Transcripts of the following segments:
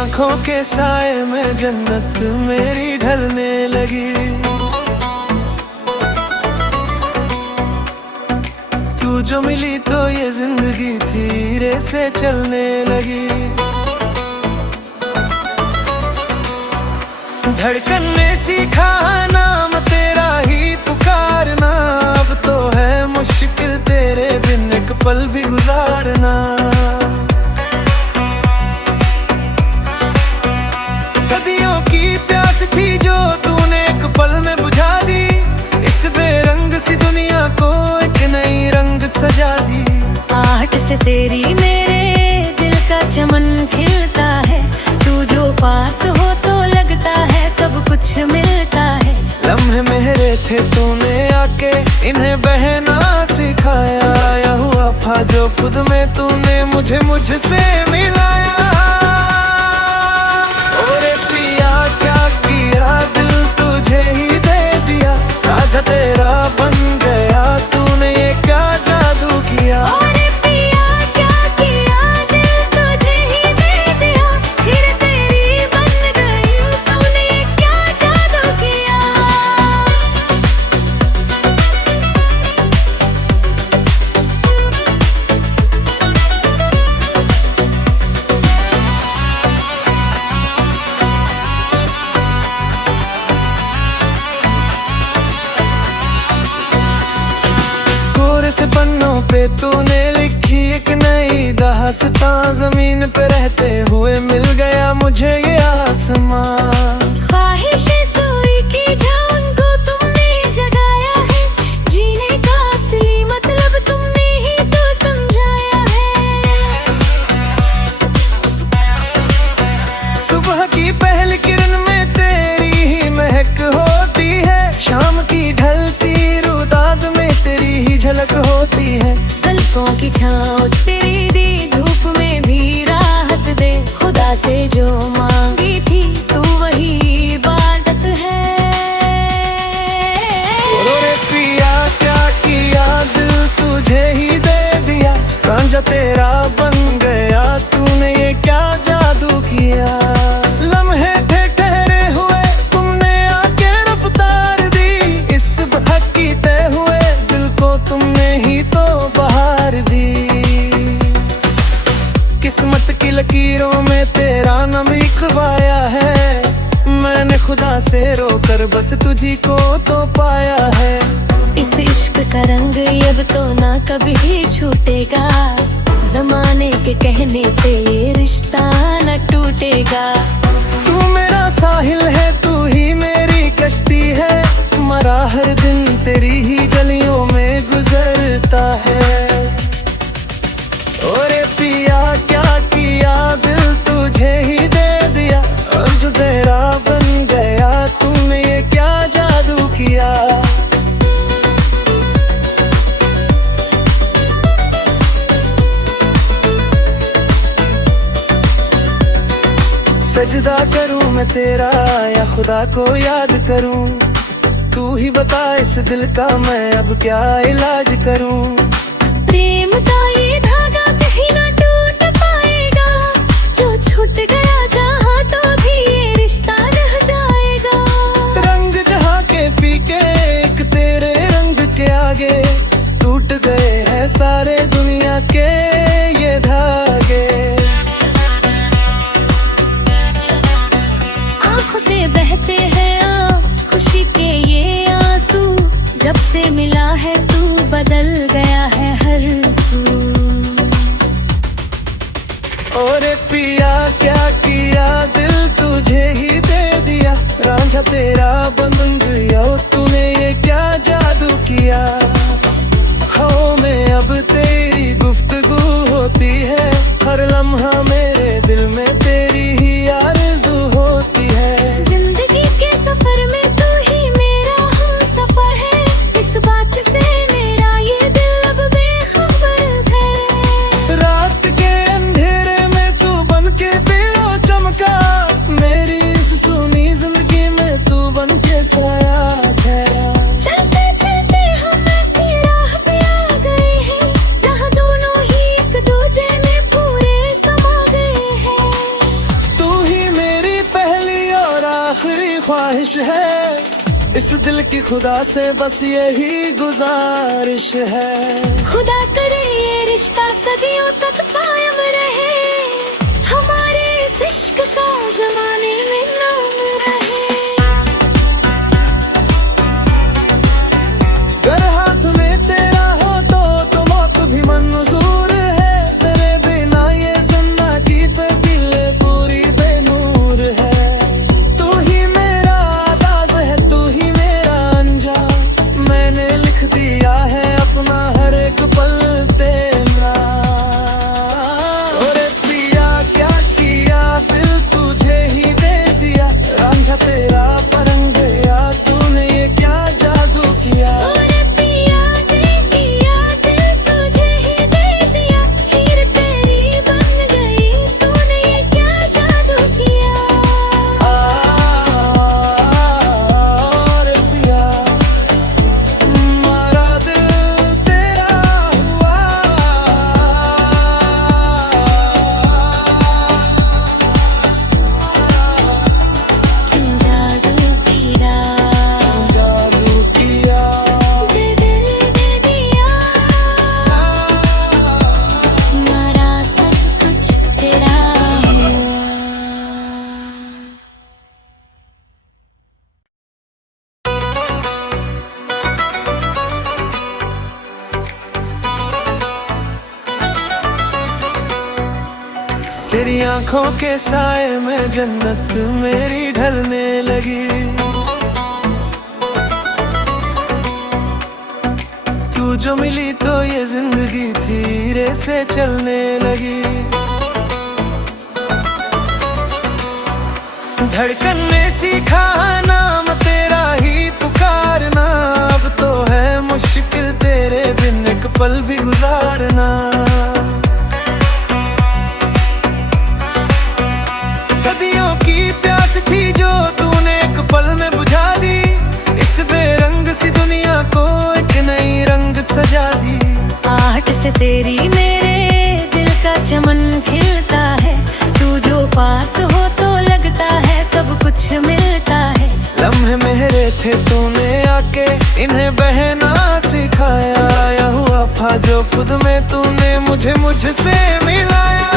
आंखों के साए में जन्नत मेरी ढलने लगी। तू जो मिली तो ये जिंदगी धीरे से चलने लगी। धड़कन ने सीखा नाम तेरा ही पुकारना, अब तो है मुश्किल तेरे बिन एक पल भी गुजारना। सदियों की प्यास थी जो तूने एक पल में बुझा दी, इस बेरंग सी दुनिया को एक नई रंग सजा दी। आहट से तेरी मेरे दिल का चमन खिलता है, तू जो पास हो तो लगता है सब कुछ मिलता है। लम्हे मेरे थे तूने आके इन्हें बहना सिखाया, आया हुआ था जो खुद में तूने मुझे मुझसे मिलाया। ओरे पिया क्या किया दिल तुझे ही दे दिया, राजा तेरा बन गया तूने ये क्या जादू किया। से पन्नों पे तूने लिखी एक नई दास्तां, जमीन पे रहते हुए मिल गया मुझे ये आसमां। ख्वाहिशें सोई की जान को तुमने जगाया है, जीने का असली मतलब तुमने ही तो समझाया है। सुबह की पहली किरण में तेरी ही महक होती है, शाम की ढलती रुदाद में तेरी ही झलक होती है। जुल्फों की छाँव तेरी दी धूप में भी राहत दे, खुदा से जो मांगी थी तू वही इबादत है। ओरे पिया क्या किया दिल तुझे ही दे दिया, रांझा तेरा बन गया तूने ये क्या जादू किया। लम्हे थे ठहरे हुए तुमने आके रफ्तार दी, इस बहकी तय हुए दिल को तुमने ही तो बहार दी। किस्मत की लकीरों में तेरा नाम लिखवाया है, मैंने खुदा से रोकर बस तुझी को तो पाया है। इस इश्क का रंग अब तो ना कभी छूटेगा, जमाने के कहने से ये रिश्ता न टूटेगा। तू मेरा साहिल है तू ही मेरी कश्ती है, मरा हर दिन तेरी ही गलियों में गुजरता है। ओरे पिया क्या किया दिल तुझे ही दे दिया, और जो तेरा बन गया तूने ये क्या जादू किया। सजदा करूं मैं तेरा या खुदा को याद करूं, तू ही बता इस दिल का मैं अब क्या इलाज करूं। प्रेम का ये धागा कहीं ना टूट पाएगा, जो छूट गया जहाँ तो भी ये रिश्ता रह जाएगा। रंग जहाँ के फीके एक तेरे रंग के आगे, टूट गए हैं सारे दुनिया के ये धागे। आँखों से बहते हैं खुशी के ये आंसू, जब से मिला है तू बदल गया है हर सू। ओरे पिया क्या इस दिल की खुदा से बस यही गुजारिश है, खुदा करे ये रिश्ता सदियों तक कायम रहे, हमारे इस इश्क का ज़माने में नाम रहे। अगर हाथ में तेरा हो तो मौत भी मंजूर है, तेरे बिना ये जिंदगी पे दिल पूरी बेनूर है। तू ही मेरा राज है, तू ही मेरा अंजाम, मैंने लिख दिया है अपना हर एक पल तेरा। और पिया क्या किया दिल तुझे ही दे दिया, रांझा तेरा परंग गया, तूने ये क्या जादू किया। और पिया ने किया दिल तुझे ही दे दिया, हीर तेरी बन गई, तूने ये क्या जादू किया। और पिया मारा दिल तेरा हुआ, क्यों जादू किया, जादू किया। दिल दे दिया, मारा सब कुछ तेरा हुआ। तेरी आंखों के साए में जन्नत मेरी ढलने लगी, तू जो मिली तो ये जिंदगी धीरे से चलने लगी। धड़कन ने सीखा नाम तेरा ही पुकारना, अब तो है मुश्किल तेरे बिन एक पल भी गुजारना। सदियों की प्यास थी जो तूने एक पल में बुझा दी, इस बेरंग सी दुनिया को एक नई रंग सजा दी। आहट से तेरी मेरे दिल का चमन खिलता है, तू जो पास हो तो लगता है सब कुछ मिलता है। लम्हे मेरे थे तूने आके इन्हें बहना सिखाया, आया हुआ था जो खुद में तूने मुझे मुझसे मिलाया।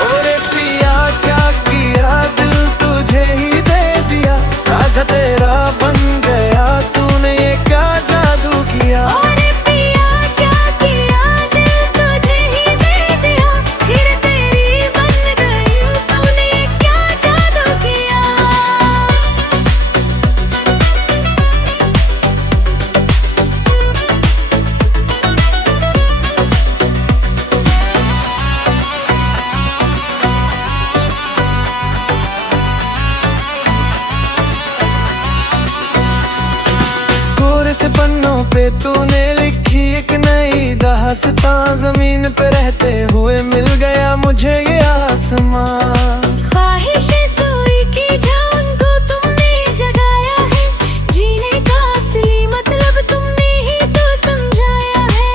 और पिया क्या किया दिल तुझे ही दे दिया, राजा तेरा बन गया, तूने ये क्या जादू किया। और पिया क्या किया दिल तुझे ही दे दिया, फिर तेरी बन गई, तूने क्या जादू किया। कोरे से पन्नों पे तूने लिखी एक नई दास्तां, जमीन पे रहते हुए मिल गया मुझे ये आसमां। ख्वाहिशें सोई की जान को तुमने जगाया है, जीने का असली मतलब तुमने ही तो समझाया है।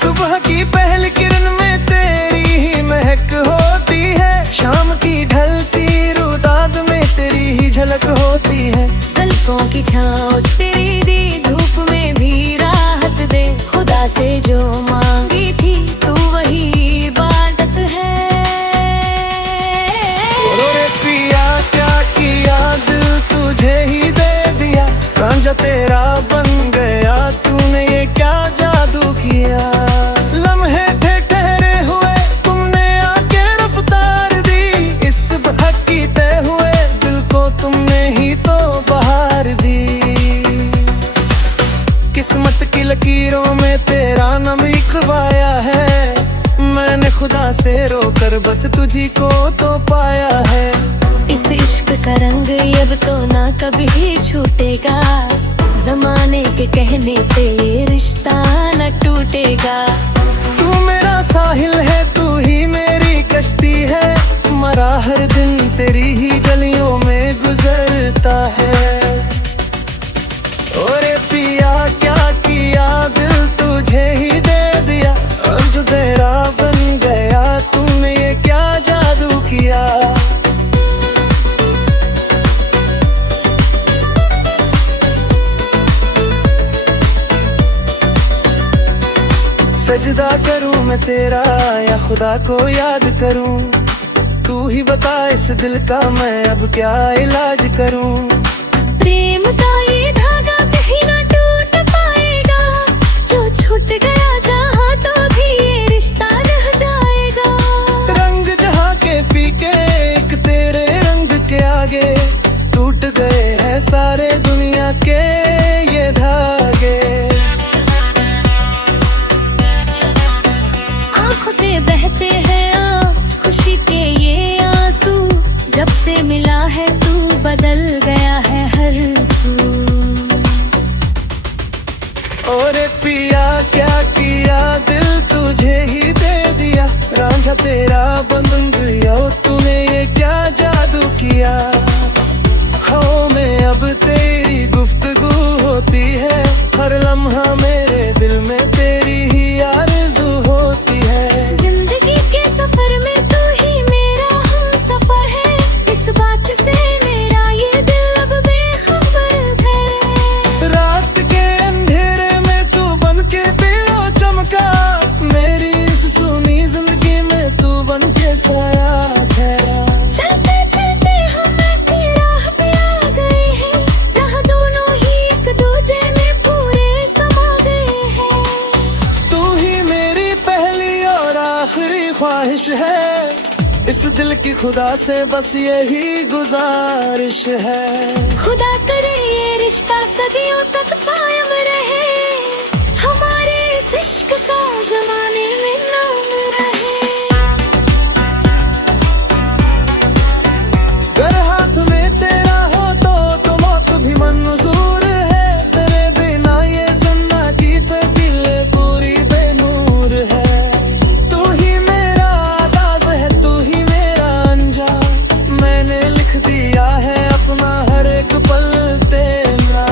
सुबह की पहली किरण में तेरी ही महक होती है, शाम की ढलती रुदाद में तेरी ही झलक होती है। जुल्फों की छाँव तेरी दी धूप में भी राहत दे, खुदा से जो मांगी थी तू वही इबादत है। और पिया क्या किया दिल तुझे ही दे दिया, रांझा तेरा बन गया, तूने ये क्या जादू किया। लम्हे थे ठहरे हुए तुमने आके रफ्तार दी, इस बहकी तय हुए दिल को तुमने ही तो बहार दी। किस्मत की लकीरों में तेरा नाम लिखवाया है, मैंने खुदा से रोकर बस तुझी को तो पाया है। इस इश्क का रंग अब तो ना कभी छूटेगा, जमाने के कहने से ये रिश्ता न टूटेगा। तू मेरा साहिल है, तू ही मेरी कश्ती है, मरा हर दिन तेरी ही गलियों में गुजरता है। और पिया क्या किया दिल तुझे ही दे दिया, अब जो तेरा बन गया, तूने ये क्या जादू किया। सजदा करूं मैं तेरा या खुदा को याद करूं, तू ही बता इस दिल का मैं अब क्या इलाज करूं। प्रेम का ये धागा कहीं ना टूट पाएगा, जो छूट गया जहाँ तो भी ये रिश्ता रह जाएगा। रंग जहाँ के फीके एक तेरे रंग के आगे, टूट गए हैं सारे दुनिया के ये धागे। आंखों से बहते हैं खुशी के ये आंसू, जब से मिला है तू बदल गया है हर सू। और पिया क्या किया दिल तुझे ही दे दिया, रांझा तेरा बंधन गया तूने ये क्या जादू किया। हो में अब तेरी गुफ्तगू होती है, हर लम्हा मेरे दिल में तेरी ही आरज़ू होती है। जिंदगी के सफर में तू ही मेरा हम सफर है, इस बात से मेरा ये दिल अब बेखबर है। रात के अंधेरे में तू बन के पियो चमका, मेरी इस सुनी जिंदगी में तू बन के साया ठहरा। चलते चलते हम ऐसी राह पे आ गए हैं, जहाँ दोनों ही एक दूजे में पूरे समा गए हैं। तू ही मेरी पहली और आखिरी ख्वाहिश है, इस दिल की खुदा से बस यही गुजारिश है। खुदा करे ये रिश्ता सदियों तक कायम रहे, हमारे इस इश्क का जमाने में नाम रहे। अगर हाथ में तेरा हो तो मौत भी मंजूर है, तेरे बिना ये जिंदगी पे दिल पूरी बेनूर है। तू ही मेरा आगाज़ है, तू ही मेरा अंजाम, मैंने लिख दिया है अपना हर एक पल तेरा।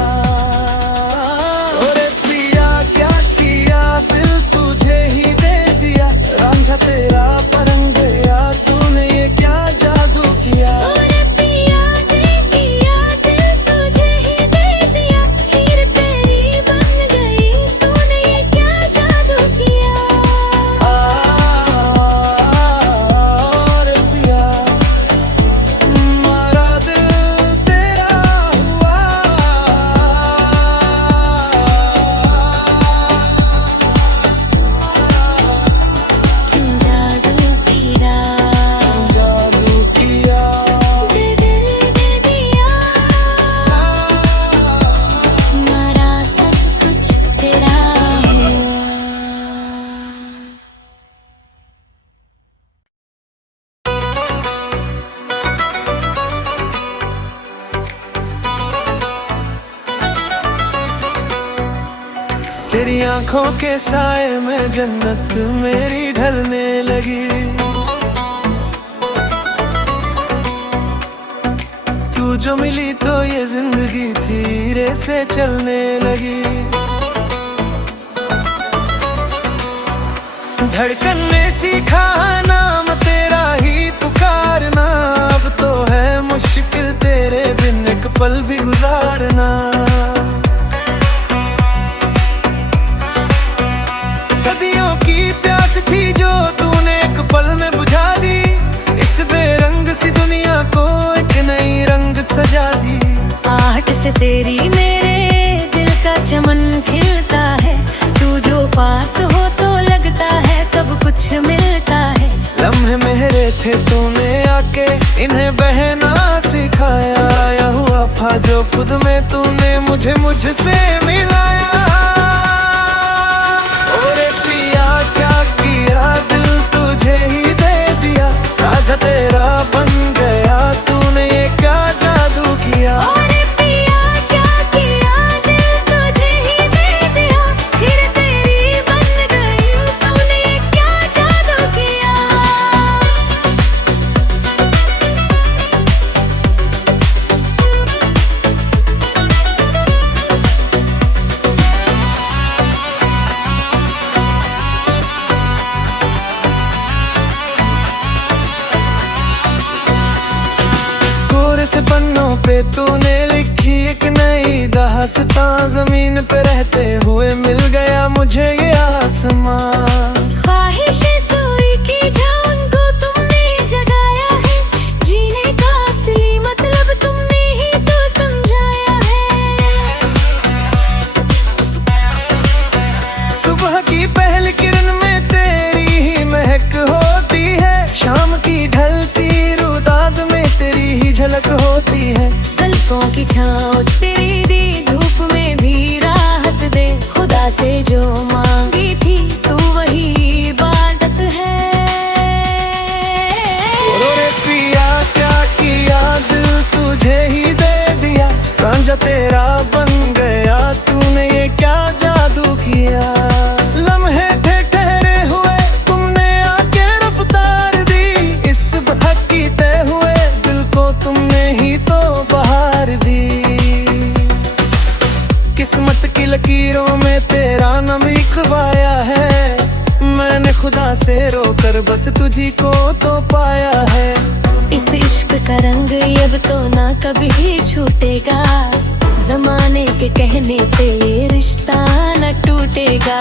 और पिया क्या किया दिल तुझे ही दे दिया, रांझा तेरा परंग गया तूने ये क्या जादू किया। और पिया ने किया दिल तुझे ही दे दिया, हीर तेरी बन गई तूने ये क्या जादू किया। और पिया मारा दिल तेरा हुआ, जादू तेरा जादू किया। दिल दे दिया, मारा सब कुछ तेरा हुआ। तेरी आंखों के साए में जन्नत मेरी ढलने लगी, तू जो मिली तो ये जिंदगी धीरे से चलने लगी। धड़कन ने सीखा नाम तेरा ही पुकारना, अब तो है मुश्किल तेरे बिन एक पल भी गुजारना। सदियों की प्यास थी जो तूने एक पल में बुझा दी, इस बेरंग सी दुनिया को एक नई रंग सजा दी। आहट से तेरी मेरे दिल का चमन खिलता है, तू जो पास हो तो लगता है सब कुछ मिलता है। लम्हे मेरे थे तूने आके इन्हें बहना सिखाया, आया हुआ था जो खुद में तूने मुझे मुझसे मिलाया। और पिया क्या किया दिल तुझे ही दे दिया, राजा तेरा बन गया तूने ये क्या जादू किया। और पिया क्या किया दिल तुझे ही दे दिया, फिर तेरी बन गई तूने ये क्या जादू किया। से पन्नों पे तूने लिखी एक नई दास्तां, जमीन पे रहते हुए मिल गया मुझे ये आसमां। ख्वाहिशें सोई की जान को तुमने जगाया है, जीने का असली मतलब तुमने ही तो समझाया है। सुबह की पहली किरण में तेरी ही महक होती है, शाम की ढलती रुदाद में तेरी ही झलक होती है। जुल्फों की छाँव तेरी दी धूप में भी राहत दे, खुदा से जो मांगी थी तू वही इबादत है। रे पिया क्या किया दिल तुझे ही दे दिया, रांझा तेरा बन गया तूने ये क्या जादू किया। लम्हे थे ठहरे हुए तुमने आके रफ्तार दी, इस भटकी तय हुए दिल को तुमने ही तो बहार दी। किस्मत की लकीरों में तेरा नाम लिखवाया है, मैंने खुदा से रोकर बस तुझी को तो पाया है। इस इश्क का रंग अब तो ना कभी छूटेगा, जमाने के कहने से ये रिश्ता न टूटेगा।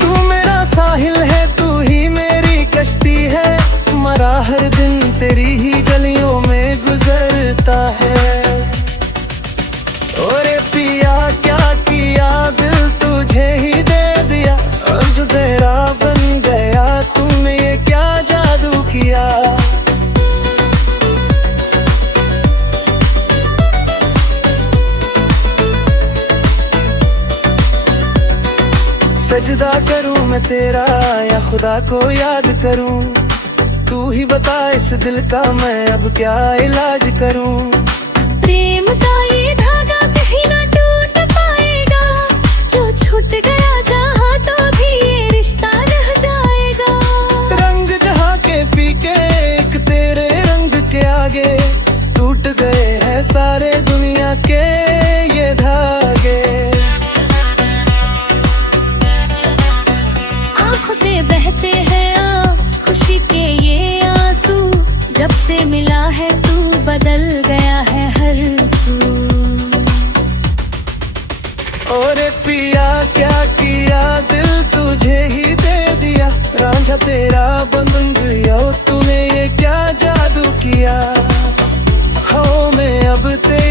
तू मेरा साहिल है तू ही मेरी कश्ती है, मरा हर दिन तेरी ही गलियों में गुजरता है। ओरे पिया क्या किया दिल तुझे ही दे दिया, और जो तेरा बन गया तूने ये क्या जादू किया। सजदा करूं मैं तेरा या खुदा को याद करूं, तू ही बता इस दिल का मैं अब क्या इलाज करूं। प्रेम का ये धागा कहीं ना टूट पाएगा, जो छूट गया जहाँ तो भी ये रिश्ता रह जाएगा। रंग जहाँ के फीके एक तेरे रंग के आगे, टूट गए हैं सारे दुनिया के ये धागे। आँखों से बहते हैं खुशी के ये आंसू, जब से मिला है तू बदल गया है हर सू। ओरे पिया क्या किया दिल तुझे ही दे दिया, रांझा तेरा बन गया तूने ये क्या जादू किया। हो मैं अब तेरे